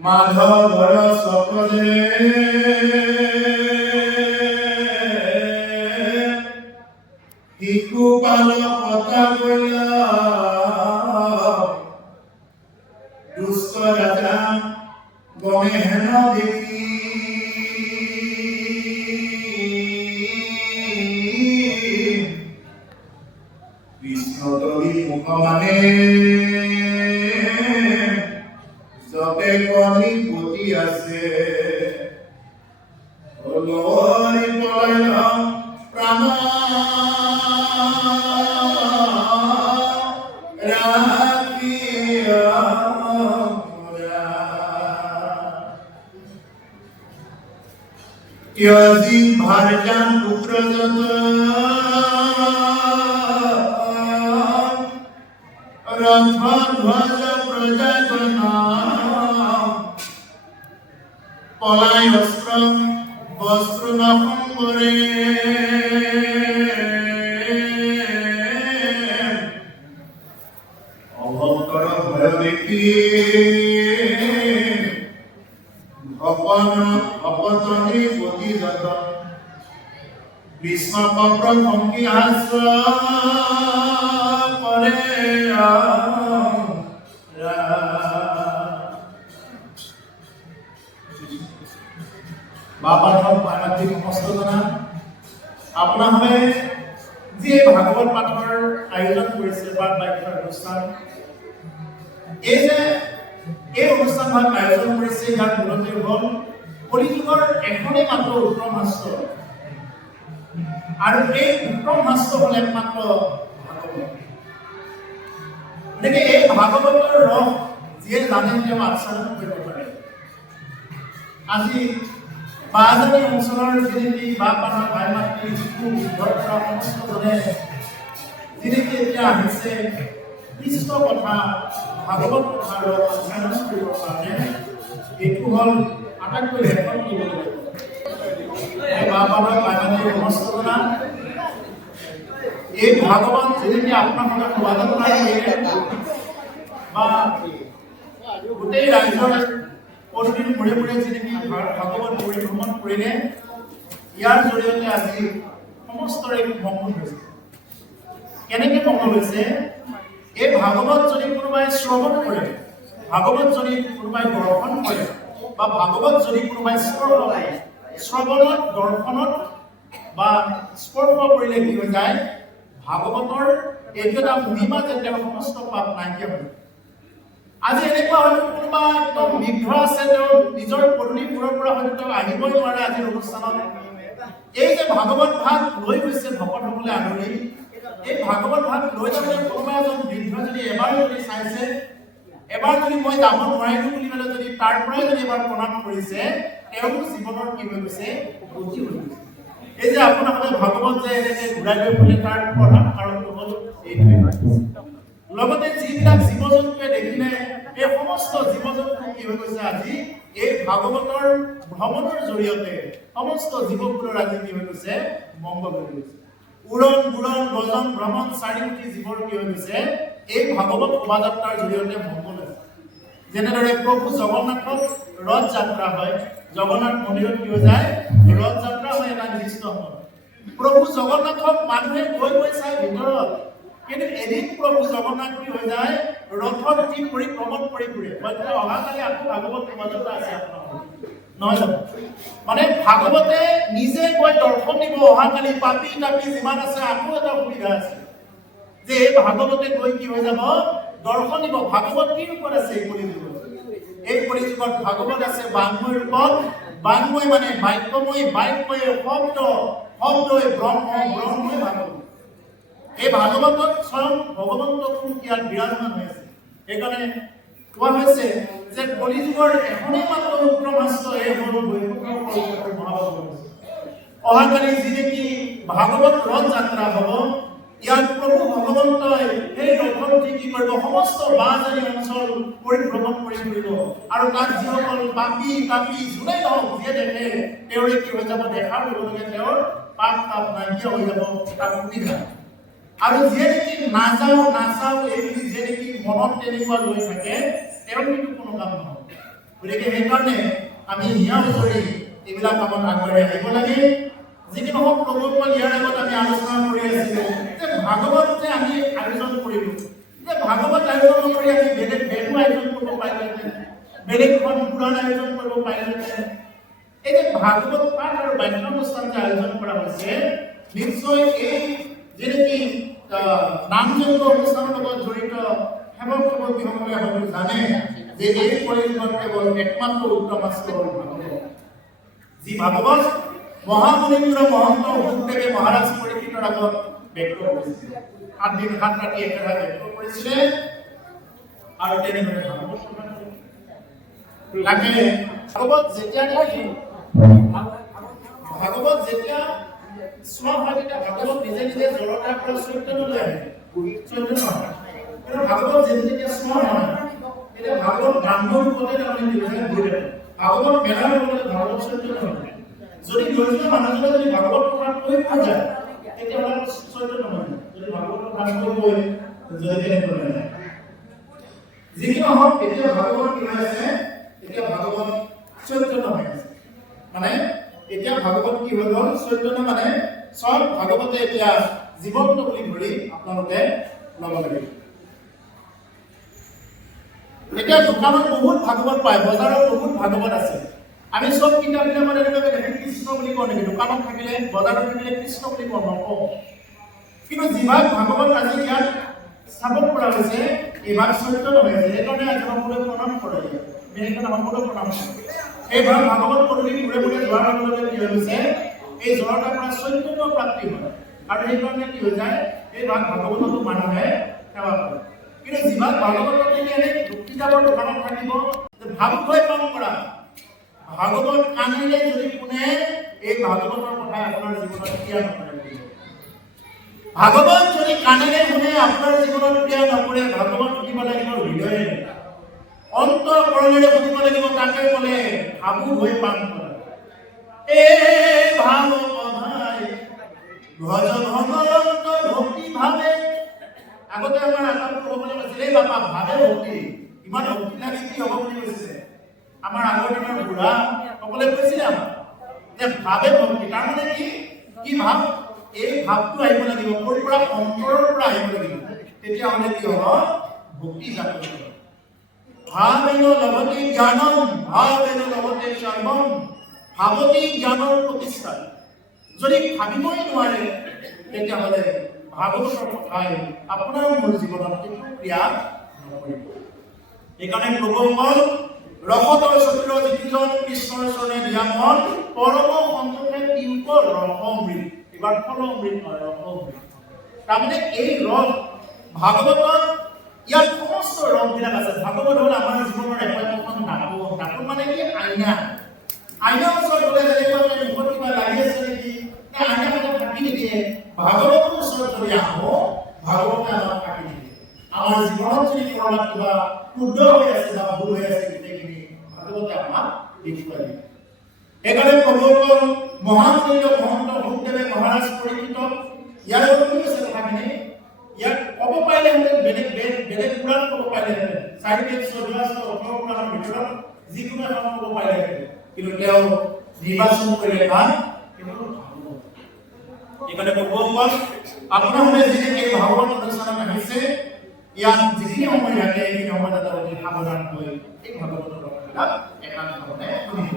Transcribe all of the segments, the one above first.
মাধৱৰ সকলে শিশু পালকতা কৰিলা দুষ্ট ৰাজা গমে হেন দেখি কৃষ্ণদৰী মুখমানে যতে কণী পুতি আছে লৰি পলাইলা প্ৰাণ Yogi Bharjan Putra Jata Rambhan Bhaja Prajatana Palay Vastram Vastruna Pambare Avakara Bharaviti अपतने पति जाता विष्णु पप्र भंगी हास परे बाबा हम पार्वती समस्त जना अपना हमें जे भागवत पाठर आयोजन কৰিছে বা বাক্য অনুষ্ঠান এই অনুষ্ঠান আয়োজন কৰিছে ইয়াৰ মূলতে হ'ল কলিযুগৰ এখনেই মাত্ৰ উত্তম শাস্ত্ৰ আৰু এই উত্তম শাস্ত্ৰ হ'ল একমাত্ৰ ভাগৱত গতিকে এই ভাগৱতৰ ৰস যিয়ে জানে তেওঁ আস্বাদন কৰিব পাৰে আজি বাজানী অঞ্চলৰ যিখিনি বাপানা ভাই মাতৃ শিশু উদ্ধাৰ কৰা সমস্তজনে যিখিনি এতিয়া আহিছে কৃষ্ণ কথা ভাগৱত কথাৰ অধ্যয়ন কৰিবৰ কাৰণে এইটো হ'ল আটাইতকৈ লেখত দিব লাগিব বাবাৰ বাইমানী সমস্তজনা এই ভাগৱত যিখিনি আপোনালোকে সমাধান কৰিলে বা গোটেই ৰাজ্যৰ প্ৰতিদিন মূৰে মূৰে যিখিনি ভাগৱত পৰিভ্ৰমণ কৰিলে ইয়াৰ জৰিয়তে আজি সমস্তৰে মংগল হৈছে কেনেকৈ মংগল হৈছে এই ভাগৱত যদি কোনোবাই শ্ৰৱণ কৰে ভাগৱত যদি কোনোবাই দৰ্শন কৰে বা ভাগৱত যদি কোনোবাই স্পৰ্শ কৰে শ্ৰৱণত দৰ্শনত বা স্পৰ্শ কৰিলে কি হৈ যায় ভাগৱতৰ এইটো এটা মহিমা যে তেওঁৰ সমস্ত পাপ নাইকিয়া হয় আজি এনেকুৱা হয়তো কোনোবা একদম বিঘ্ন আছে তেওঁ নিজৰ পদূলিবোৰৰ পৰা হয়তো তেওঁ আহিবই নোৱাৰে আজিৰ অনুষ্ঠানত এই যে ভাগৱত ভাগ লৈ গৈছে ভকতসকলে আদৰি এই ভাগৱত ভাগ লৈ যাওঁতে কোনোবা এজন বৃদ্ধ যদি এবাৰ যদি চাইছে এবাৰ যদি মই যাব নোৱাৰিলো বুলি ক'লে যদি তাৰ পৰাই যদি এবাৰ প্ৰণাম কৰিছে তেওঁৰ জীৱনৰ কি হৈ গৈছে গতি হৈ গৈছে এই যে আপোনালোকে ভাগৱত যে এনেকে ঘূৰাই গৈ পেলাই তাৰ প্ৰধান কাৰণটো হ'ল এইটোৱেই লগতে যিবিলাক জীৱ জন্তুৱে দেখিলে এই সমস্ত জীৱ জন্তু কি হৈ গৈছে আজি এই ভাগৱতৰ ভ্ৰমণৰ জৰিয়তে সমস্ত জীৱবোৰৰ আজি কি হৈ গৈছে মংগল হৈ গৈছে উড়ন বুড়ন গজন ভ্ৰমণ চাৰিমুখী জীৱৰ কি হৈ গৈছে এই ভাগৱত শোভাযাত্ৰাৰ জৰিয়তে মংগল হৈছে যেনেদৰে প্ৰভু জগন্নাথৰ ৰথ যাত্ৰা হয় জগন্নাথ মন্দিৰত কি হৈ যায় ৰথ যাত্ৰা হয় এটা নিৰ্দিষ্ট সময় প্ৰভু জগন্নাথক মানুহে গৈ গৈ চাই ভিতৰত কিন্তু এদিন প্ৰভু জগন্নাথ কি হৈ যায় ৰথত উঠি পৰিক্ৰমণ কৰি ফুৰে হয়তো অহাকালি আকৌ ভাগৱত শোভাযাত্ৰা আছে আপোনালোকৰ নহয় জানো মানে ভাগৱতে নিজে গৈ দৰ্শন দিব অহাকালি পাপি তাপি যিমান আছে আকৌ এটা সুবিধা আছে যে এই ভাগৱতে গৈ কি হৈ যাব দৰ্শন দিব ভাগৱত কি ৰূপত আছে এই কলিযুগত ভাগৱত আছে বাংময় ৰূপত বাংময় মানে বাক্যময় বাক্যময় শব্দই ব্ৰহ্মই ভাগৱত এই ভাগৱতত স্বয়ং ভগৱন্তকো ইয়াত বিৰাজমান হৈ আছে সেইকাৰণে কোৱা হৈছে যে কলিযুগৰ এখনেই মাত্ৰ উত্তম শাস্ত্ৰ এই হ'ল মহাভাগৱত অহাকালি যি নেকি ভাগৱত ৰথ যাত্ৰা হ'ব ইয়াত প্ৰভু ভগৱন্তই সেই ৰথটি কি কৰিব সমস্ত বাজাৰী অঞ্চল পৰিভ্ৰমণ কৰি ফুৰিব আৰু তাত যিসকল পাপী তাপী যোনে নহওক যিয়ে দেখে তেওঁৰে কি হৈ যাব দেখাৰ লগে লগে তেওঁৰ পাপ তাপ নাইকিয়া হৈ যাব তাৰ সুবিধা আৰু যিয়ে নেকি নাচাও এইবুলি যিয়ে নেকি মনত তেনেকুৱা লৈ থাকে তেওঁৰ কিন্তু কোনো কাম নহয় গতিকে সেইকাৰণে আমি হিয়া হুঁচৰি এইবিলাক কামত আগবাঢ়ি আহিব লাগে যিকি নহওক প্ৰভুসকল ইয়াৰ আগত আমি আলোচনা কৰি আছিলোঁ যে ভাগৱত যে আমি আয়োজন কৰিলোঁ যে ভাগৱত আয়োজন কৰি আমি বেলেগ বেদো আয়োজন কৰিব পাৰিলোহেঁতেন বেলেগখন পুৰাণ আয়োজন কৰিব পাৰিলোহেঁতেন এই যে ভাগৱত পাঠ আৰু বাক্যানুষ্ঠান যে আয়োজন কৰা হৈছে নিশ্চয় এই যে নেকি নামযজ্ঞ অনুষ্ঠানৰ লগত জড়িত সেৱক সেৱকীসকলে হয়তো জানে যে এই কলিযুগত কেৱল একমাত্ৰ উত্তম আছে ভাগৱত যি ভাগৱত মহামুনীন্দ্ৰ মহন্ত শুকদেৱে মহাৰাজ পৰীক্ষিতৰ আগত ব্যক্ত কৰিছিল 7 দিন 7 ৰাতি একেৰাহে ব্যক্ত কৰিছিলে আৰু তেনেদৰে ভাগৱত লাগে ভাগৱত যেতিয়া চোৱা হয় তেতিয়া ভাগৱত নিজে নিজে জড়তাৰ পৰা চৈতন্যলৈ আহে চৈতন্য হয় কিন্তু ভাগৱত যেতিয়া চোৱা হয় তেতিয়া ভাগৱত ব্ৰাহ্মণ ৰূপতে তাৰমানে নিজে ঘূৰি থাকে ভাগৱত মেলাৰ লগতে ভাগৱত চৈতন্য হয় যদি দৰিদ্ৰ মানুহজনে যদি ভাগৱত কথা কৈ যায় তেতিয়াহ'লে চৈতন্য নহয় যদি ভাগৱত কথা কৈ যদি তেনেকৈ নাই যিকি নহওক এতিয়া ভাগৱত কি হৈ আছে এতিয়া ভাগৱত চৈতন্য হৈ আছে মানে এতিয়া ভাগৱত কি হৈ গ'ল চৈতন্য মানে সব ভাগৱতে এতিয়া জীৱন্ত বুলি ধৰি আপোনালোকে ল'ব লাগিব এতিয়া দোকানত বহুত ভাগৱত পায় বজাৰত বহুত ভাগৱত আছে আমি সব কিতাপবিলাকত এনেকৈ দেখি কৃষ্ণ বুলি কওঁ নেকি দোকানত থাকিলে বজাৰত থাকিলে কৃষ্ণ বুলি নকওঁ কিন্তু যিভাগ ভাগৱত আজি ইয়াত স্থাপন কৰা হৈছে এইভাগ চৈতন্য হৈ আছে সেইকাৰণে আজি সকলোৱে প্ৰণাম কৰে সেইকাৰণে সকলোৱে প্ৰণাম কৰে এইভাগ ভাগৱত পঢ়ি ঘূৰে ঘূৰে যোৱাৰ লগে লগে কি হৈছে এই জড়তাৰ পৰা চৈতন্য প্ৰাপ্তি হয় আৰু সেইকাৰণে কি হৈ যায় এইভাগ ভাগৱততো মানুহে সেৱা কৰে কিন্তু যিভাগ ভাগৱত এনে কিতাপৰ দোকানত থাকিব ভাৱুক পালন কৰা ভাগৱত কানিলে যদি কোনে এই ভাগৱতৰ কথা আপোনাৰ জীৱনত ক্ৰিয়া নকৰে ভাগৱত যদি কানিলে শুনে আপোনাৰ জীৱনত ক্ৰিয়া নকৰে ভাগৱত শুনিব লাগিব হৃদয়ে অন্তঃকৰণেৰে শুনিব লাগিব তাকে ক'লে ভাবুক হৈ পালন কৰা এই ভাগৱতাই ভজ ভগৱন্ত ভক্তি ভাৱে আগতে আমাৰ আটাইসকলে কৈছিল এই বাপা ভাৱে ভক্তি ইমান ভক্তি লাগে কি হ'ব বুলি কৈছে আমাৰ আগৰ দিনৰ বুঢ়া সকলে কৈছিলে আমাক যে ভাৱে ভক্তি তাৰমানে কি ভাৱ এই ভাৱটো আহিব লাগিব ক'ৰ পৰা অন্তৰৰ পৰা আহিব লাগিব তেতিয়াহ'লে কি হ'ব ভক্তি জাগ্ৰত হ'ব ভাৱেন লভতে জ্ঞানম ভাৱেন লভতে সৰ্বম ভাৱতি জ্ঞানৰ প্ৰতিষ্ঠা যদি ভাবিবই নোৱাৰে তেতিয়াহ'লে ভাগৱতৰ কথাই আপোনাৰ মোৰ জীৱনত কিন্তু ক্ৰিয়া নকৰিব সেইকাৰণে প্ৰভুসকল ৰসতৰ চতুৰ যিজন কৃষ্ণৰ চৰণে দিয়া মন পৰম সন্তোষে তিউক ৰসমৃত এবাৰ ফলমৃত নহয় ৰসমৃত তাৰমানে এই ৰস ভাগৱতত ইয়াত সমস্ত ৰসবিলাক আছে ভাগৱত হ'ল আমাৰ জীৱনৰ একোখন দাপোন মানে কি আইনা ওচৰত গ'লে যেনেকৈ মুখত কিবা লাগি আছে নেকি আইনাখনত থাকি নিদিয়ে ভাগৱতৰ ওচৰত যদি আহোঁ ভাগৱতে আমাক থাকি নিদিয়ে আমাৰ জীৱনত যদি কৰবাত কিবা শুদ্ধ হৈ আছে বা ভুল হৈ আছে গোটেইখিনি ভাগৱতে আমাক দেখুৱাই দিয়ে সেইকাৰণে প্ৰভুসকল মহামুনীন্দ্ৰ মহন্ত শুকদেৱে মহাৰাজ পৰীক্ষিত ইয়াৰ লগত কি হৈছে কথাখিনি ইয়াক ক'ব পাৰিলেহেঁতেন বেলেগ পুৰাণ ক'ব পাৰিলেহেঁতেন 4 বেদ 14 18 পুৰাণৰ ভিতৰত যিকোনো এখন ক'ব পাৰিলেহেঁতেন কিন্তু তেওঁ নিৰ্বাচন কৰিলে কাম এইকাৰণে প্ৰভুসকল আপোনালোকে যিখিনি এই ভাগৱত অনুষ্ঠানত আহিছে ইয়াত যিখিনি সময় থাকে এইখিনি সময় যাতে অতি সাৱধান হৈ এই ভাগৱতৰ কথাবিলাক একান্তভাৱে শুনিব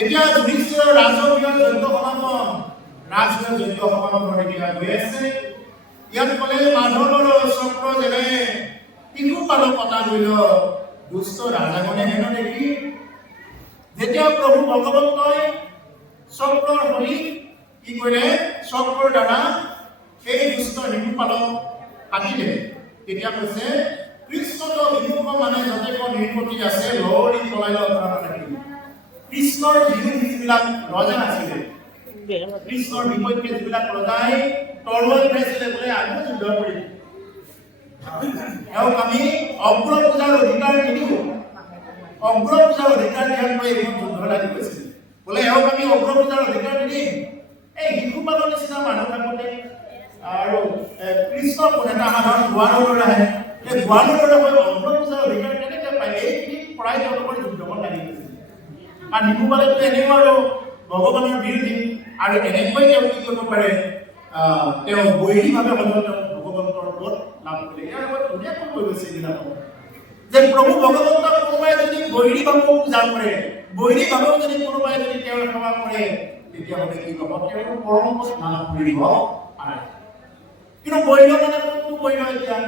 এতিয়া যুধিষ্ঠিৰৰ ৰাজকীয় যজ্ঞ সমাপনৰ এতিয়া হৈ আছে ইয়াত ক'লে মাধৱৰ চক্ৰ যেনে টিকুপালক পতা ধৰিল দুষ্ট ৰাজাগণে হেন দেখি যেতিয়া প্ৰভু ভগৱন্তই চক্ৰৰ সহিত কি কৰিলে চক্ৰৰ দ্বাৰা এই দুষ্ট শিশুপালক কাটিলে তেতিয়া কৈছে কৃষ্ণত বিমুখ মানে যথেষ্ট নিৰ্মতি আছে লহৰি পলাইল থাকিল কৃষ্ণৰ বিৰোধী যিবিলাক ৰজা আছিলে কৃষ্ণৰ বিপক্ষে যিবিলাক ৰজাই তৰোৱাল উঠাইছিলে বোলে আমিও যুদ্ধ কৰিম। এওঁক আমি অগ্ৰ পূজাৰ অধিকাৰ নিদিওঁ। অগ্ৰ পূজাৰ অধিকাৰ দিয়াকৈ এইখন যুদ্ধ লাগি গৈছিল। বোলে এওঁক আমি অগ্ৰ পূজাৰ অধিকাৰ নিদিম। এই শিশুপালৰ নিচিনা মানুহ থাকোঁতে আৰু কৃষ্ণ এটা সাধাৰণ গোৱালৰ দৰে আহে। এই গোৱালৰ দৰে হৈ অগ্ৰ পূজাৰ অধিকাৰ কেনেকৈ পায়? এইখিনি পৰাই তেওঁলোকৰ যুদ্ধখন লাগি গৈছিল। কাৰণ শিশুপালেতো এনেও আৰু ভগৱানৰ বিৰোধী আৰু এনেকৈ তেওঁ কি কৰিব পাৰে? তেওঁ বৈৰীভাৱে হ'লেও তেওঁ ভগৱন্তৰ পদ লাভ কৰে। ইয়াৰ লগত ধুনীয়াকৈ কৈ গৈছে এইবিলাকক যে প্ৰভু ভগৱন্তক কোনোবাই যদি বৈৰীভাৱেও পূজা কৰে, বৈৰীভাৱেও যদি কোনোবাই যদি তেওঁৰ সেৱা কৰে, তেতিয়াহ'লে কি হ'ব? তেওঁ পৰম পদ লাভ কৰিব পাৰে। কিন্তু বৈৰ মানে কোনটো বৈৰ? এতিয়া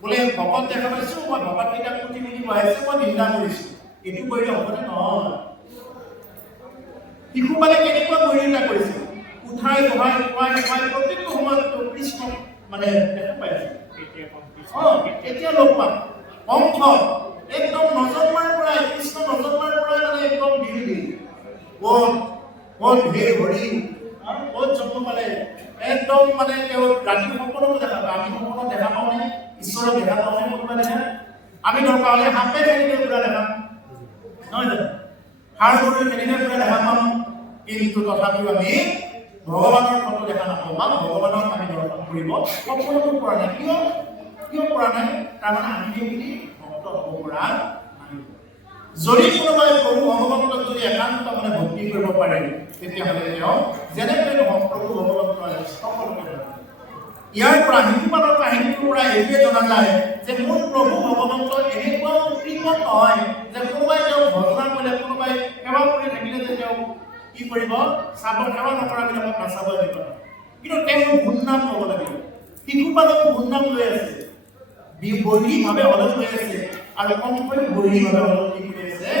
বোলে ভকত দেখা পাইছোঁ, মই ভকতকেইটাক পুথি পুথি বহাইছে, মই নিন্দা কৰিছোঁ, এইটো বৈৰ হ'বনে? নহয়। শিশুপালে কেনেকুৱা বৈৰিতা কৰিছিল? উঠাই বহাই খুৱাই খুৱাই প্ৰতিটো সময়ত কৃষ্ণ মানে দেখা পাই আছে। এতিয়া লগ পাম কংস একদম নজন্মাৰ পৰাই, কৃষ্ণ নজন্মাৰ পৰাই মানে একদম বিৰোধী। ক'ত ঢেৰ হৰি, ক'ত জন্ম পালে, একদম মানে তেওঁ ৰাতি সকলোকে দেখা পায়। আমি সকলো দেখা পাওঁনে? ঈশ্বৰক দেখা পাওঁনে? কোনোবা দেখা? আমি দৰকাৰ হ'লে সাপে খেলিলে পুৰা দেখা, নহয় জানো? সাৰ গৰুৱে খেলিলে পুৰা দেখা পাম। কিন্তু তথাপিও আমি ভগৱানৰ ফটো দেখা নাপাওঁ বা ভগৱানক আমি দৰ্শন কৰিব সকলোতো পৰা নাই। কিয় পৰা নাই? তাৰমানে আমি সেইখিনি ভক্ত হ'ব পৰা নাই। যদি কোনোবাই প্ৰভু ভগৱন্তক যদি একান্ত মানে ভক্তি কৰিব পাৰে, তেতিয়াহ'লে তেওঁ যেনেকৈ নহওক প্ৰভু ভগৱন্ত সকলোকে ধৰে। ইয়াৰ পৰা শিশুপালৰ কাহিনীটোৰ পৰা এইটোৱে জনা যায় যে মোৰ প্ৰভু ভগৱন্ত এনেকুৱা কৃপণ নহয় যে কোনোবাই তেওঁক ভজনা কৰিলে, কোনোবাই সেৱা কৰি থাকিলে যে তেওঁ কি কৰিব? চাব, সেৱা নকৰাবিলাকক নাচাব এনেকুৱা। কিন্তু তেওঁ গুণনাম ল'ব লাগিব। শিশুপালক গুণনাম লৈ আছে, বৈৰীভাৱে হ'লেও লৈ আছে, আৰু কমকৈ বৈৰীভাৱে হ'লেও কি কৰি আছে?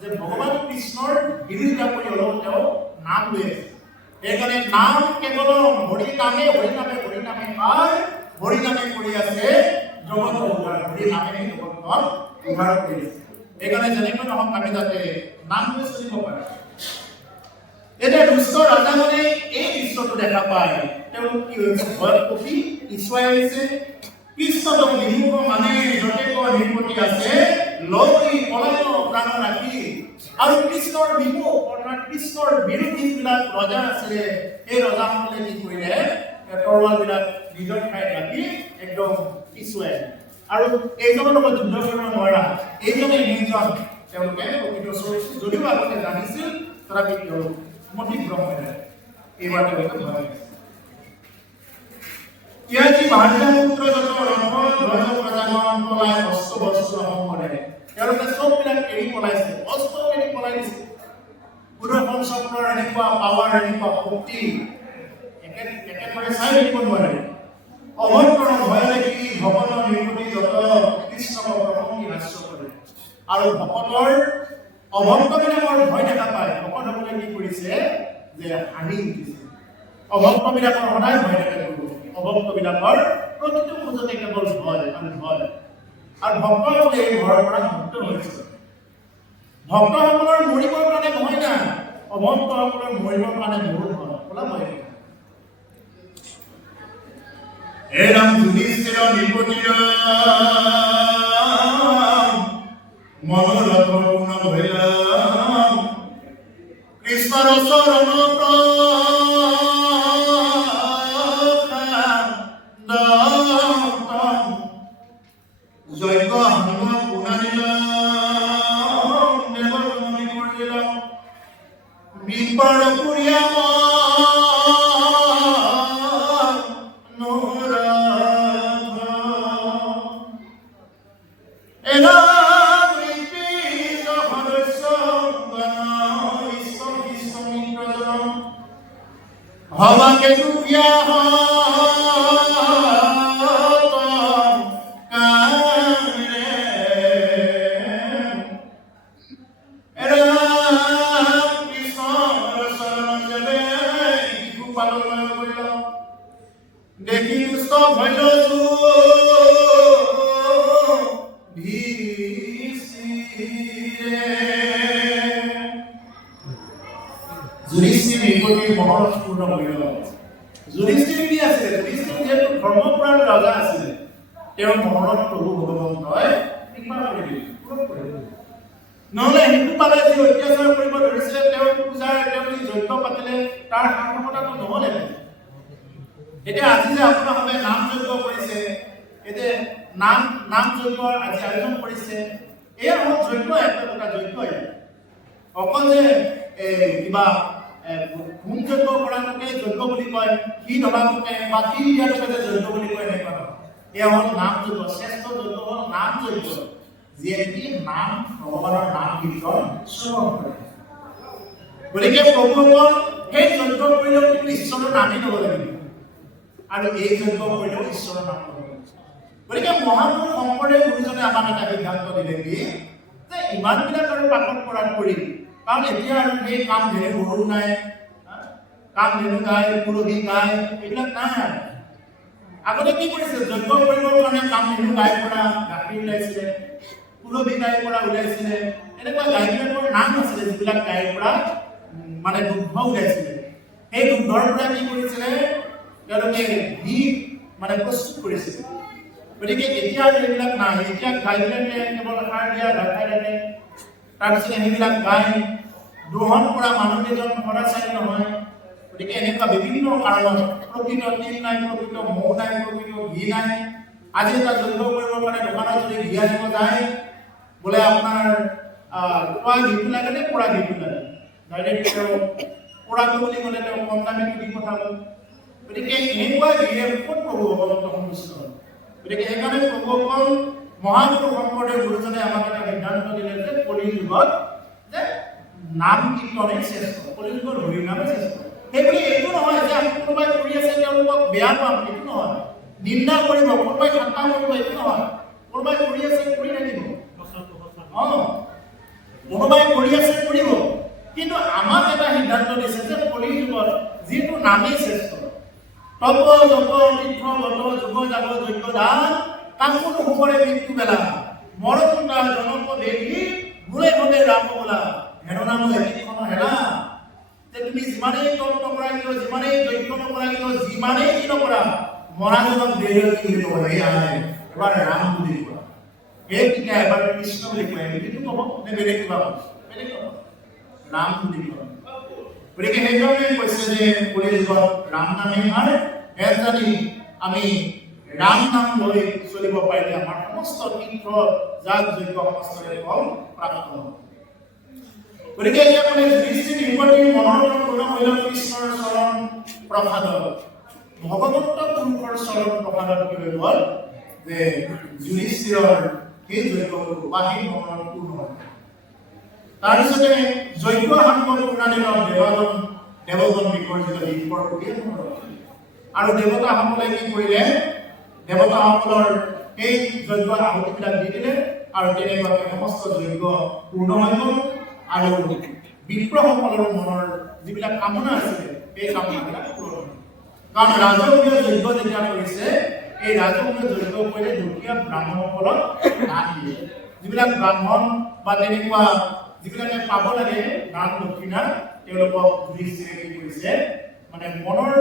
যে ভগৱান কৃষ্ণৰ বিৰোধিতা কৰি হ'লেও তেওঁ নাম লৈ আছে। সেইকাৰণে নাম কেৱল হৰি নামে কাৰ হৰি নামে কৰি আছে জগত উদ্ধাৰ। হৰি নামে জগতখন উদ্ধাৰ কৰি আছে। সেইকাৰণে যেনেকৈ নহওক আমি যাতে নাম লৈ চলিব পাৰোঁ। এতিয়া দুষ্ট ৰাজাজনে এই দৃশ্যটো দেখা পায়। তেওঁ কি হৈছে? ভয়ত কঁপি পিছুৱাই আহিছে। কৃষ্ণক বিমুখ মানে যতেক নিৰ্পতি আছে লৌকি পলায়ন প্ৰাণ ৰাখি। আৰু কৃষ্ণৰ বিমুখ অৰ্থাৎ কৃষ্ণৰ বিৰোধী যিবিলাক ৰজা আছিলে, সেই ৰজাসকলে কি কৰিলে? তৰোৱালবিলাক নিজৰ ঠাইত ৰাখি একদম পিছুৱাই। আৰু এইজনৰ লগত যুদ্ধ কৰিব নোৱাৰা, এইজনেই নিৰ্জন তেওঁলোকে প্ৰকৃত স্বৰূপ যদিও আগতে জানিছিল, তথাপি তেওঁ মতিভ্ৰম হৈ যায়। এইবাৰ তেওঁলোকে ভয় লাগিছে। ইয়াজি ভাৰতীয় পুত্ৰ যত ৰথৰ ধ্বজ প্ৰজাগণ পলাই অস্ত্ৰ বস্ত্ৰ কৰে। তেওঁলোকে চববিলাক এৰি পলাইছে, অস্ত্ৰ এৰি পলাই দিছে। সুদৰ্শন চক্ৰৰ এনেকুৱা পাৱাৰ, এনেকুৱা শক্তি একেবাৰে চাই দিব নোৱাৰে। অভদ্ৰৰ ভয় দেখি ভকত নিৰ্মতি যত কৃষ্ণক প্ৰসংগী হাস্য কৰে। আৰু ভকতৰ অভক্তবিলাকৰ ভয় দেখা পায়। ভকতসকলে কি কৰিছে? যে হাঁহি উঠিছে। অভক্তবিলাকৰ সদায় ভয় দেখা কৰিব। অভক্তবিলাকৰ প্ৰতিটো খোজতে কেৱল ভয় আৰু ভয়। আৰু ভক্তসকলে এই ভয়ৰ পৰা মুক্ত হৈছে। ভক্তসকলৰ মৰিবৰ কাৰণে ভয় নাই, অভক্তসকলৰ মৰিবৰ কাৰণে বহুত ভয়। ক'লা ভয় হে ৰাম যুধিষ্ঠিৰ নিপতিৰ মনোৰথ পূৰ্ণ ভৈলাম কৃষ্ণৰ চৰণ যজ্ঞ সংগ পুনানিলাম দেৱমণি কৰিলাম বিপৰ পুৰিয়া ভবাকে দুখিয়া দেখি দুষ্ট ভৈল যুধিষ্ঠিৰ নিপতিৰ মহৰথ পূৰ্ণ কৰিল। যুধিষ্ঠিৰ কি আছিলে? যুধিষ্ঠিৰ যিহেতু ধৰ্মপুৰাণ ৰজা আছিলে, তেওঁৰ মনত প্ৰভু ভগৱন্তই কৃপা কৰি দিলে। নহ'লে হিন্দু পালে যি অত্যাচাৰ কৰিব ধৰিছিলে, তেওঁৰ পূজাৰ তেওঁ যি যজ্ঞ পাতিলে তাৰ সাৰ্থকতাটো নহ'লে। এতিয়া আজি যে আপোনালোকে নাম যজ্ঞ কৰিছে, এতিয়া নাম যজ্ঞৰ আজি আয়োজন কৰিছে, এয়া হ'ল যজ্ঞ, এটা যজ্ঞ। অকল যে কিবা হোম যজ্ঞ কৰাটোকে যজ্ঞ বুলি কয়, সি ধৰাটোকে বা তিল দিয়াটোকে যে যজ্ঞ বুলি কয়, এনেকুৱা নহয়। এয়া হ'ল নাম যজ্ঞ। শ্ৰেষ্ঠ যজ্ঞ হ'ল নাম যজ্ঞ, যিয়ে নাম ভগৱানৰ নাম কীৰ্তন শ্ৰৱণ কৰে। গতিকে প্ৰভুসকল সেই যজ্ঞ কৰিলেও কিন্তু ঈশ্বৰৰ নামেই ল'ব লাগিব, আৰু এই যজ্ঞ কৰিলেও ঈশ্বৰৰ নাম ল'ব লাগিব। গতিকে মহাপুৰুষ শংকৰদেৱ গুৰুজনে আমাক এটা সিদ্ধান্ত দিলে কি, যে ইমানবিলাক আৰু পাঠন কৰাত কৰি, কাৰণ এতিয়া আৰু সেই কাম ধেনু গৰু নাই, কাম ধেনু গাই, পুৰবী গাই, এইবিলাক নাই। আগতে কি কৰিছে? যজ্ঞ কৰিবৰ কাৰণে কাম ধেনু গাইৰ পৰা গাখীৰ ওলাইছিলে, পুৰবী গাইৰ পৰা ওলাইছিলে, এনেকুৱা গাইবিলাকৰ নাম আছিলে, যিবিলাক গাইৰ পৰা মানে দুগ্ধ ওলাইছিলে। সেই দুগ্ধৰ পৰা কি কৰিছিলে? তেওঁলোকে ঘি মানে প্ৰস্তুত কৰিছিলে। গতিকে এতিয়া এইবিলাক নাই। এতিয়া গাইবিলাকে কেৱল সাৰ দিয়া গাখীৰ থাকে, তাৰপিছতে সেইবিলাক গাই গ্ৰহণ কৰা মানুহকেইজন সদাচাৰী নহয়। গতিকে এনেকুৱা বিভিন্ন কাৰণত প্ৰকৃত তিল নাই, প্ৰকৃত মৌ নাই, প্ৰকৃত ঘি নাই। আজি এটা যজ্ঞ কৰিবৰ কাৰণে দোকানত যদি ঘি আনিব যায়, বোলে আপোনাৰ খোৱা ঘিটো লাগে নে পোৰা ঘিটো লাগে? ডাইৰেক্ট তেওঁ পোৰাটো বুলি ক'লে তেওঁ কম দামীটো দি পঠাব। গতিকে এনেকুৱা ঘিয়ে ক'ত প্ৰভু ভগৱন্ত সন্তুষ্ট হ'ল? গতিকে সেইকাৰণে প্ৰভুসকল মহাপুৰুষ শংকৰদেৱ গুৰুজনে আমাক এটা সিদ্ধান্ত দিলে যে কলি যুগত যে নাম কীৰ্তনেই শ্ৰেষ্ঠ, কলি যুগত হৰি নামেই শ্ৰেষ্ঠ। সেইবুলি এইটো নহয় যে আমি কোনোবাই কৰি আছে তেওঁলোকক বেয়া পাম, এইটো নহয়। নিন্দা কৰিব, কোনোবাই ঠাট্টা কৰিব, এইটো নহয়। কোনোবাই কৰি আছে কৰি থাকিব, কোনোবাই কৰি আছে কৰিব। কিন্তু আমাক এটা সিদ্ধান্ত দিছে যে কলি যুগত যিটো নামেই শ্ৰেষ্ঠ, তপ জপ তীৰ্থ গত যুগ যাব যজ্ঞ দান, কাকো নুশুৰে মৃত্যু বেলা, মৰণ জনক দেখি ঘূৰে ঘৰে ৰাম বোলা, হেৰ নাম এদিন হেৰা। যে তুমি যিমানেই তপ নকৰা কিয়, যিমানেই যজ্ঞ নকৰা কিয়, যিমানেই কি নকৰা, মৰাজনক দেৰিলৈ কি বুলি ক'ব? এবাৰ ৰাম বুলি কোৱা, এই তেতিয়া এবাৰ কৃষ্ণ বুলি কোৱা, এইটো ক'ব নে বেলেগ কিবা ক'ব? বেলেগ ক'ব, ৰাম বুলি ক'ব। গতিকে সেইকাৰণে কৈছে যে কলি যুগত ৰাম নামেই মাৰ, এজানি আমি ৰাম নাম লৈ চলিব পাৰিলে আমাৰ সমস্ত তীৰ্থ যাগ যজ্ঞ সমস্তৰে ফল প্ৰাপ্ত হ'ব। গতিকে এতিয়া মানে যুধিষ্ঠিৰ নিৰ্মতিৰ মনৰ পূৰ্ণ হৈল কৃষ্ণৰ চৰণ প্ৰসাদত, ভগৱন্ত পুৰুষৰ চৰণ প্ৰসাদত কি হৈ গ'ল যে যুধিষ্ঠিৰৰ সেই যজ্ঞটো বা সেই মনৰ পূৰ্ণ হ'ল। তাৰপিছতে যজ্ঞ সাংগৰ পূৰ্ণাদিনত দেৱগণ বিকৰ্জিত দীপৰ প্ৰতি আৰু দেৱতাসকলে কি কৰিলে? দেৱতাসকলৰ সেই যজ্ঞৰ আহুতিবিলাক দি দিলে, আৰু তেনেকুৱাকৈ সমস্ত যজ্ঞ পূৰ্ণ হৈ গ'ল। আৰু বিপ্ৰসকলৰ মনৰ যিবিলাক কামনা আছিলে, সেই কামনাবিলাক পূৰণ হ'ল। কাৰণ ৰাজকীয় যজ্ঞ যেতিয়া কৰিছে, এই ৰাজকীয় যজ্ঞ কৰিলে দুখীয়া ব্ৰাহ্মণসকলক দান দিয়ে। যিবিলাক ব্ৰাহ্মণ বা তেনেকুৱা যিবিলাকে পাব লাগে দান দক্ষিণা, তেওঁলোকক যুধিষ্ঠিৰে কি কৰিছে? মানে মনৰ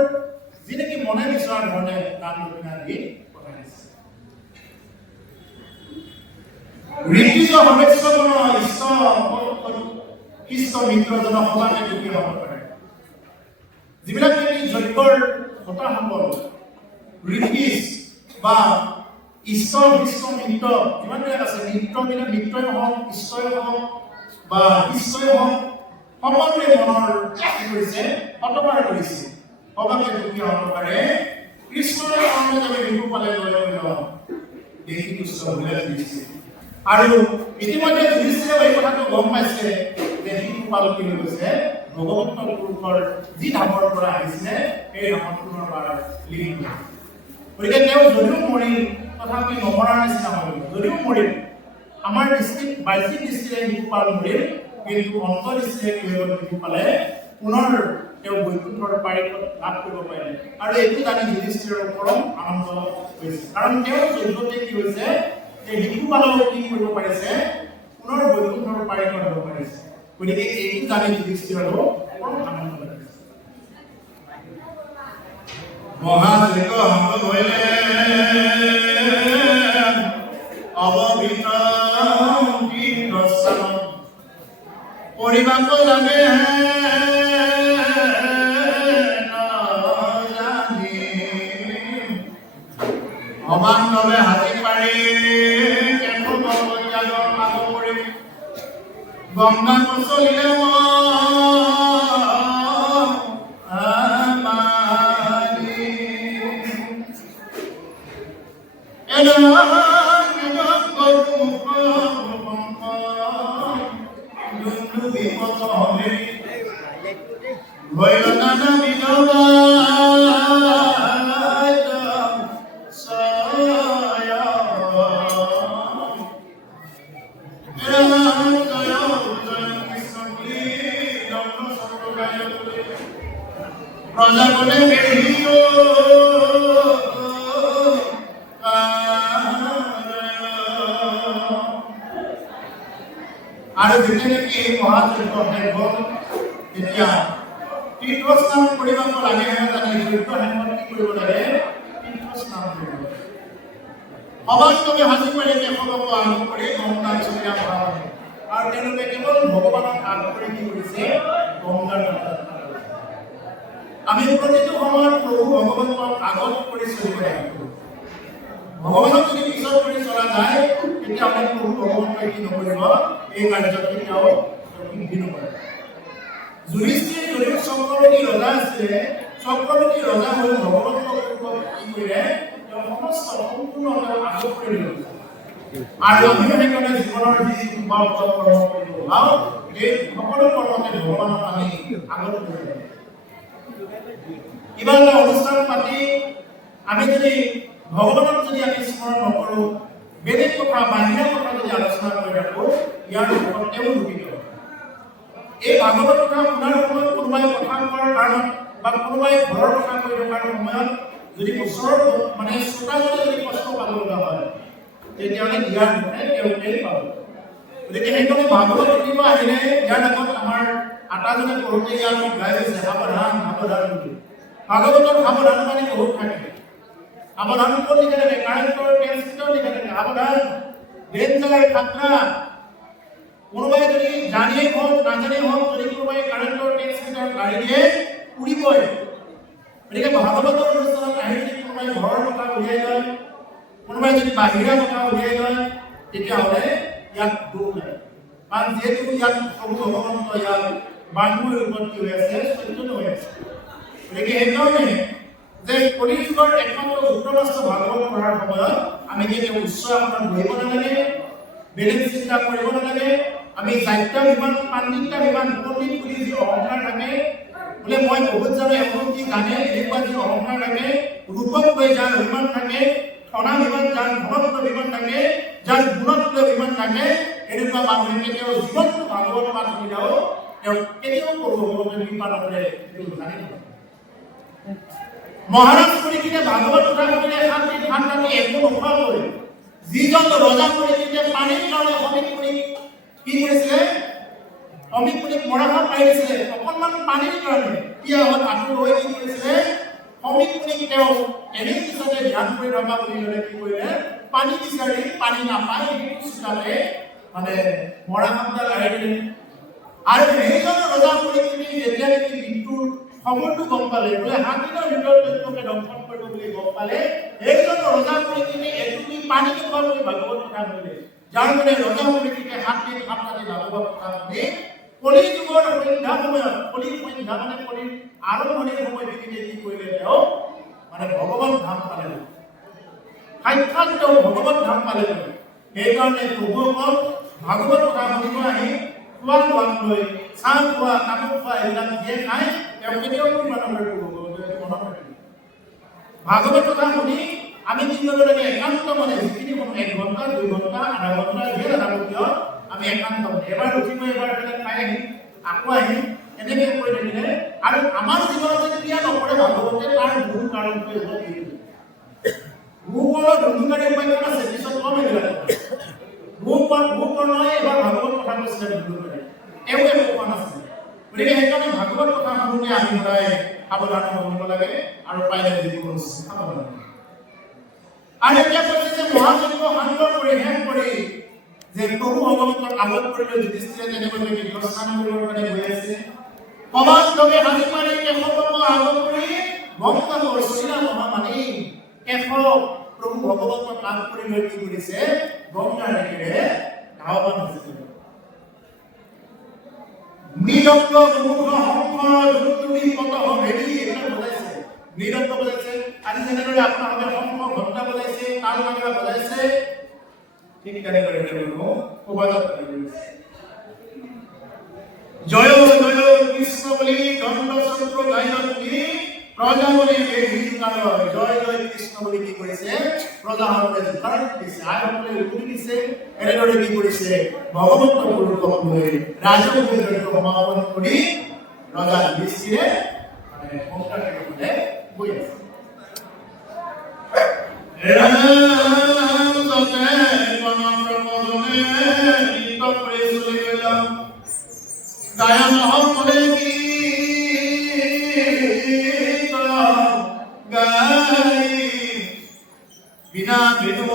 যি নেকি মনে বিচৰা ধৰণে দান দক্ষিণা দি পঠাই দিছে। ঋতুজ সদস্যগণ ইষ্ট মিত্ৰজনক সমানে দুখী হ'ব পাৰে। যিবিলাক নেকি যজ্ঞৰ হতাসকল, ঋষিজ বা ঈশ্বৰ বিষ্ণু মিত্ৰ যিমানবিলাক আছে, মিত্ৰবিলাক মিত্ৰই হওক, ঈশ্বৰে হওক বা ঈশ্বৰে হওক, সকলোৱে মনৰ কি কৰিছে? হতবাৰ কৰিছে। সবাকে দুখী হ'ব পাৰে। কৃষ্ণৰ কাৰণে যাতে বিহু পালে লৈ দেখি কৃষ্ণ বুলিলে দিছে। আৰু ইতিমধ্যে যুধিষ্ঠিৰে এই কথাটো গম পাইছে যে বিহু পাল কি হৈ গৈছে? ভগৱন্ত পুৰুষৰ যি ধামৰ পৰা আহিছিলে, সেই ধামৰ পুনৰবাৰ লিখি গৈছে। গতিকে তেওঁ যদিও মৰিল, তথাপি নমৰাৰ নিচিনা হৈ গ'ল। যদিও মৰিল, আমাৰ দৃষ্টিত বাহ্যিক দৃষ্টিৰে বিহু পাল মৰিল, কিন্তু অন্তৰ্দৃষ্টিৰে কি হৈ গ'ল? বিহু পালে পুনৰ তেওঁ বৈকুণ্ঠৰ পাৰিত লাভ কৰিব পাৰিলে। আৰু এইটো জানি যুধিষ্ঠিৰৰ পৰম আনন্দ হৈছে, কাৰণ তেওঁৰ যজ্ঞতে কি হৈছে যে বিহু পালক কি কৰিব পাৰিছে? পুনৰ বৈকুণ্ঠৰ পাৰিত হ'ব পাৰিছে। গতিকে এইটো জানি যুধিষ্ঠিৰৰো পৰম আনন্দ হৈছে। মহাযজ্ঞ সংগ কৰিলে অৱহিত তীৰ্থস্থান পৰিবাক লাগে অবান্ধৱে হাতী পাৰি গংগা নচলিলে আৰু যেতিয়া নেকি মহাযজ্ঞ শেষ হ'ল তেতিয়া তীৰ্থস্নান কৰিব লাগে জানে তীৰ্থ শেষত কি কৰিব লাগে তীৰ্থস্নান কৰিব লাগে অবাস্তৱে হাজি পাৰি দেশক আৰম্ভ কৰি গংগা চৰিয়া ভৰা আৰু তেওঁলোকে কেৱল ভগৱানক আগ কৰি কি কৰিছে গংগাৰ আমি প্ৰতিটো সময়ত প্ৰভু ভগৱানক আগত কৰি চলিব লাগিব ভগৱানক যদি পিছত কৰি চলা যায় তেতিয়া আমাৰ প্ৰভু ভগৱানক কি নকৰিব এই কাৰ্যত কেতিয়াও বিঘ্ন নকৰে যুধিষ্ঠিৰ যদিও চক্ৰৱৰ্তী ৰজা আছিলে চক্ৰৱৰ্তী ৰজা হৈ ভগৱানক কি কৰিলে তেওঁ সমস্ত সম্পূৰ্ণ আগত কৰি দিলে আৰু আমি সেইকাৰণে জীৱনৰ যি কৰ্ম কৰিব পাওঁ এই সকলো কৰ্মতে ভগৱানক আমি আগত কৰি দিওঁ কিবা এটা অনুষ্ঠান পাতি আমি যদি ভগৱানক যদি আমি স্মৰণ নকৰোঁ বেলেগ কথা বাহিৰা কথা যদি আলোচনা কৰি ৰাখোঁ ইয়াৰ ওপৰত তেওঁ জড়িত এই ভাগৱত কথা শুনাৰ সময়ত কোনোবাই কথা কোৱাৰ কাৰণত বা কোনোবাই ঘৰৰ কথা কৈ থকাৰ সময়ত যদি ওচৰৰ মানে শ্ৰোতাজনে যদি কষ্ট পাব লগা হয় তেতিয়াহ'লে ইয়াৰ বিষয়ে তেওঁলোকে পাব গতিকে সেইকাৰণে ভাগৱত শুনিব আহিলে ইয়াৰ আগত আমাৰ আটাজনে কৰোঁতে ইয়াৰ গাই আছে সাৱধান সাৱধান বুলি ভাগৱতৰ সাৱধান মানে বহুত থাকে সাৱধান ক'ত লিখা থাকে কাৰেণ্টৰ টেক্সটত লিখা থাকে সাৱধান ডেঞ্জাৰ খাতৰা কোনোবাই যদি জানিয়ে হওক নাজানিয়ে হওক যদি কোনোবাই কাৰেণ্টৰ টেক্সটৰ গাড়ী দিয়ে উৰিবই গতিকে ভাগৱতৰ অনুষ্ঠানত আহি যদি কোনোবাই ঘৰৰ কথা উলিয়াই লয় কোনোবাই যদি বাহিৰা কথা উলিয়াই লয় তেতিয়াহ'লে ইয়াক দুখ লাগে কাৰণ যিহেতু ইয়াত প্ৰভু ভগৱন্ত ইয়াত বাংগুৰ ৰূপত কি হৈ আছে চৈতন্য হৈ আছে গতিকে সেইকাৰণে যে কলিযুগৰ একমাত্ৰ উত্তৰস্ত ভাগৱত পঢ়াৰ সময়ত আমি কেতিয়াও উচ্চ আসনত বহিব নালাগে বেলেগ চিন্তা কৰিব নালাগে আমি যাত্ৰাভিমান পাণ্ডিত্যাভিমান পণ্ডিত বুলি যি অহংকাৰ থাকে বোলে মই বহুত জানো এমন কি জানে এনেকুৱা যি অহংকাৰ থাকে ৰূপক লৈ যাৰ অভিমান থাকে ধনাভিমান যাৰ ধনত অভিমান থাকে যাৰ গুণত অভিমান থাকে এনেকুৱা মানুহে কেতিয়াও জীৱনটো ভাগৱত পাঠ কৰিলেও তেওঁ কেতিয়াও প্ৰভু ভগৱানে কৃপা নকৰে সেইটো জানি মহাৰাজ পৰীক্ষিতে ভাগৱত কথা কবিলে শান্তি ঠাণ্ডাতে একো নোখোৱাকৈ যিজন ৰজা পৰীক্ষিতে পানীৰ কাৰণে অমিত কৰি কি কৰিছিলে অমিত কৰি মৰাভাৱ পাইছিলে অকণমান পানীৰ কাৰণে কি হ'ল আঁঠু হৈ কি কৰিছিলে অমিত কৰি তেওঁ এনে পিছতে ধ্যান কৰি ৰখা বুলি ক'লে কি কৰিলে পানী বিচাৰি পানী নাপায় সেইটো চিন্তাতে মানে মৰাভাৱডাল আহি দিলে আৰু সেইজন ৰজা পৰীক্ষিতে যেতিয়া নেকি মৃত্যুৰ খবৰটো গম পালে বোলে 7 দিনৰ ভিতৰত তেওঁলোকে দংশন কৰিব বুলি গম পালে এইজন ৰজা পৰীক্ষিতে এটুপি পানী খোৱাবলৈ ভাগৱত কথা কৰিলে যাৰ মানে ৰজা পৰীক্ষিতে 7 দিন 7 ৰাতি ভাগৱত কথা শুনি কলিযুগৰ সন্ধ্যা সময়ত কলিৰ সন্ধ্যা মানে কলিৰ আৰম্ভণিৰ সময়খিনিতে কি কৰিলে তেওঁ মানে ভগৱান ধাম পালে সাক্ষাৎ তেওঁ ভগৱান ধাম পালে সেইকাৰণে প্ৰভুসকল ভাগৱত কথা শুনিব আহি খোৱা লোৱাক লৈ চাহ খোৱা তামোল খোৱা এইবিলাক দিয়ে খাই তেওঁ কেতিয়াও মানুহে মনত ৰাখিব ভাগৱত কথা শুনি আমি কি কৰিব লাগে একান্ত মানে যিখিনি সময় 1 ঘণ্টা 2 ঘণ্টা আধা ঘণ্টা দিয়ে নাথাকো কিয় আমি একান্ত এবাৰ উঠিব এবাৰ খাই আহিম আকৌ আহিম এনেকৈ কৰি থাকিলে আৰু আমাৰ জীৱনত যেতিয়া নকৰে ভাগৱতে তাৰ মূল কাৰণটো হ'ল ভূগোলৰ ধুমুকাৰী উপাখ্যান আছে পিছত কম এইবিলাক ভূগোল নহয় এবাৰ ভাগৱত কথা কৈছিলে ধুমুকাৰী তেওঁ একোখন আছে গতিকে সেইকাৰণে ভাগৱত কথা শুনোতে আমি সদায় সাৱধান হ'ব লাগে আৰু পাৰিলে যিবোৰ খাব লাগে। আৰু এতিয়া কৈছে যে মহাযজ্ঞ সান্দৰ কৰি শেষ কৰি যে প্ৰভু ভগৱন্তৰ আগত পৰিলে যুধিষ্ঠিৰে তেনেকৈ তীৰ্থস্থান কৰিবৰ কাৰণে গৈ আছে। সমাজভাৱে হাজি মাৰি কেশৱ আগত কৰি ভক্ত চিলা মহামানী কেশৱ প্ৰভু ভগৱন্তৰ কাম কৰি লৈ কি কৰিছে গংগাৰ ৰেখেৰে ধাৱমান হৈছে। মৃদঙ্গ মুমুখ শংকৰ দুটুলি কতহ ভেদি এইবিলাক বজাইছে, মৃদঙ্গ বজাইছে। আজি যেনেদৰে আপোনালোকে শংখ ঘণ্টা বজাইছে, তাল নাগৰা বজাইছে, ঠিক তেনেদৰে তেওঁলোকক শোভাযাত্ৰা কৰিছে। জয় জয় কৃষ্ণ বুলি দণ্ড চক্ৰ গায়ত্ৰী প্ৰজাবলী জয় জয় কৃষ্ণ বুলি কি কৰিছে প্ৰজাসকলে জোকাৰ দিছে, আইসকলে উলুকি দিছে। এনেদৰে কি কৰিছে ভগৱন্ত পুৰুষক লৈ ৰাজকীয় সমাপন কৰি ৰজা যুধিষ্ঠিৰে মানে সংসাৰ কৰিবলৈ গৈ আছে। বিনা বিধু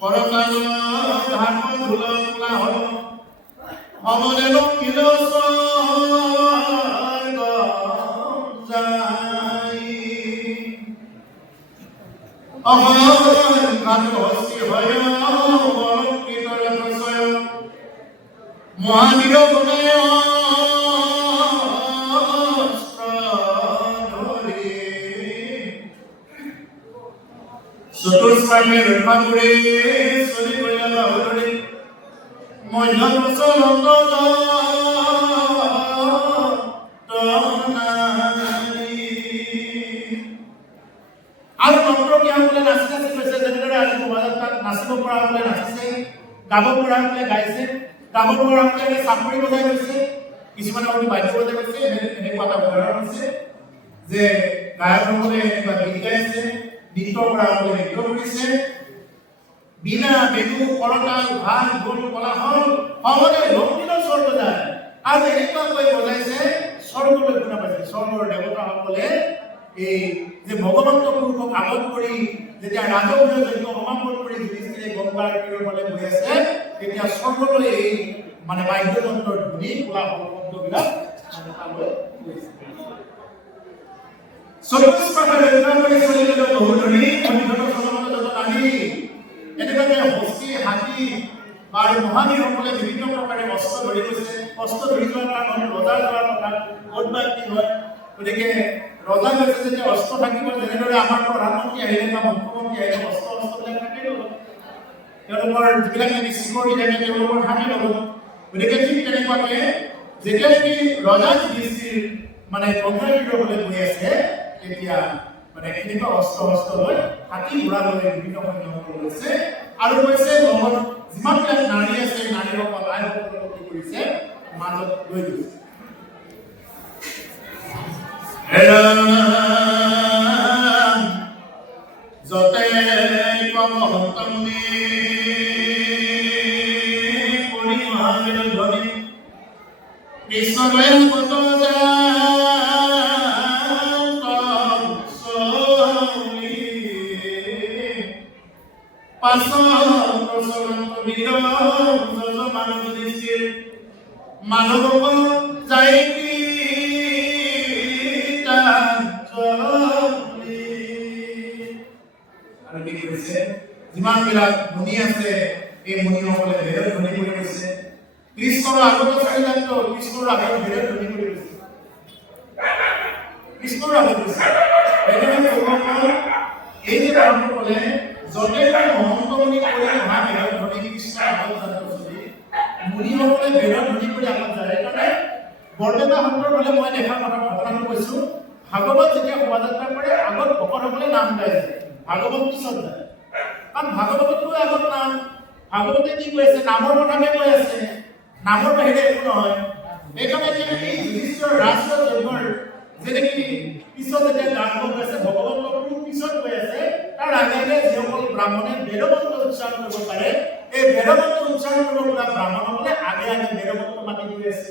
পৰকাল ধাৰ্ম ধুল হল অমৰে লক্ষ্মীৰ মহাবীৰ চতুৰ্শ্বামে ৰক্ষা কৰে চলি গেল হৰে মধ্য প্ৰচলন আৰু নৰ্তকীসকলে নাচি নাচি গৈছে। যেনেদৰে আজি শোভাযাত্ৰাত নাচিব পৰাসকলে নাচিছে, গাব পৰাসকলে গাইছে, গাব পৰাসকলে চাপৰি বজাই গৈছে, কিছুমানে হয়তো বাদ্য বজাই গৈছে। এনেকুৱা এটা উদাহৰণ আছে যে গায়কসকলে এনেকুৱা গীত গাইছে, নৃত্য কৰাসকলে নৃত্য কৰিছে। বিনা বেণু কৰতাল ভাগ ঢোল কোলাহল সবলে ভক্তিৰ স্বৰ্গ যায়। আৰু এনেকুৱাকৈ বজাইছে স্বৰ্গলৈ শুনা পাইছে। স্বৰ্গৰ দেৱতাসকলে এই যে ভগৱন্ত পুৰুষক আগত কৰি যেতিয়া ৰাজকীয় যজ্ঞ সমাপন কৰি যুধিষ্ঠিৰে গংগাৰ তীৰৰ ফালে গৈ আছে, তেতিয়া স্বৰ্গলৈ এই মানে বাদ্যযন্ত্ৰৰ ধ্বনি কোলাহল শব্দবিলাক তালৈ গৈছে। চতুষ্পাঠে ৰক্ষা কৰি চলি গ'ল বহুধনী অনিধনৰ চলনত যত আহি এনেকুৱাকে হস্তি হাতী আৰু মহাবীৰসকলে বিভিন্ন প্ৰকাৰে অস্ত্ৰ ধৰি গৈছে। অস্ত্ৰ ধৰি যোৱাৰ কাৰণ ৰজাৰ যোৱাৰ কথা ক'ত বা কি হয়। গতিকে ৰজা গৈছে যেতিয়া অস্ত্ৰ থাকিব, যেনেদৰে আমাৰ প্ৰধানমন্ত্ৰী আহিলে বা মুখ্যমন্ত্ৰী আহিলে অস্ত্ৰবিলাক থাকেই ল'ব, তেওঁলোকৰ যিবিলাক নেকি চিকিউৰিটি থাকে তেওঁলোকৰ থাকি ল'ব। গতিকে ঠিক তেনেকুৱাকে যেতিয়া নেকি ৰজা যুধিষ্ঠিৰ মানে গংগাৰ তীৰলৈ গৈ আছে, তেতিয়া মানে এনেকুৱা অস্ত্ৰ লৈ হাতী ঘোঁৰা লৈ বিভিন্ন সৈন্যসকল গৈছে। আৰু কৈছে লগত যিমানবিলাক নাৰী আছে নাৰীসকল আইসকলক কি কৰিছে মাজত লৈ গৈছে। যতে কমহন্তমে কৰি মহাবীৰ ধৰি কৃষ্ণলৈ কত মানৱ যায় আৰু কি কৰিছে যিমানবিলাক মুনি আছে এই মুনিসকলে বেলেগ ধ্বনি কৰি গৈছে। কৃষ্ণৰ আগত চাৰিদান্ত কৃষ্ণৰ আগত বেলেগ ধ্বনি কৰি গৈছে, কৃষ্ণৰ আগত গৈছে। এই যে মানুহসকলে যতে মহন্তমণি কৰি অহা বেলেগ ধ্বনি কৃষ্ণৰ আগত জানিব চলি মুনিসকলে বেলেগ ধ্বনি কৰি আগত যায়। সেইকাৰণে বৰপেটা সত্ৰৰ ফালে মই দেখা ঘটনাটো কৈছো, ভাগৱত যেতিয়া শোভাযাত্ৰা কৰে আগত ভকতসকলে নাম গাইছে, ভাগৱত পিছত যায়। কাৰণ ভাগৱততো আগত নাম, ভাগৱতে কি কৈ আছে নামৰ কথাকে কৈ আছে, নামৰ বাহিৰে একো নহয়। সেইকাৰণে এই যুধিষ্ঠিৰৰ ৰাষ্ট্ৰ যজ্ঞৰ যেনেকি পিছত যেতিয়া গান গাইছে ভগৱন্তৰ পিছত কৈ আছে, তাৰ আগে আগে যিসকল ব্ৰাহ্মণে বেদমন্ত্ৰ উচ্চাৰণ কৰিব পাৰে, এই বেদমন্ত্ৰ উচ্চাৰণ কৰিব পৰা ব্ৰাহ্মণসকলে আগে আগে বেদমন্ত্ৰ মাতি গৈ আছে।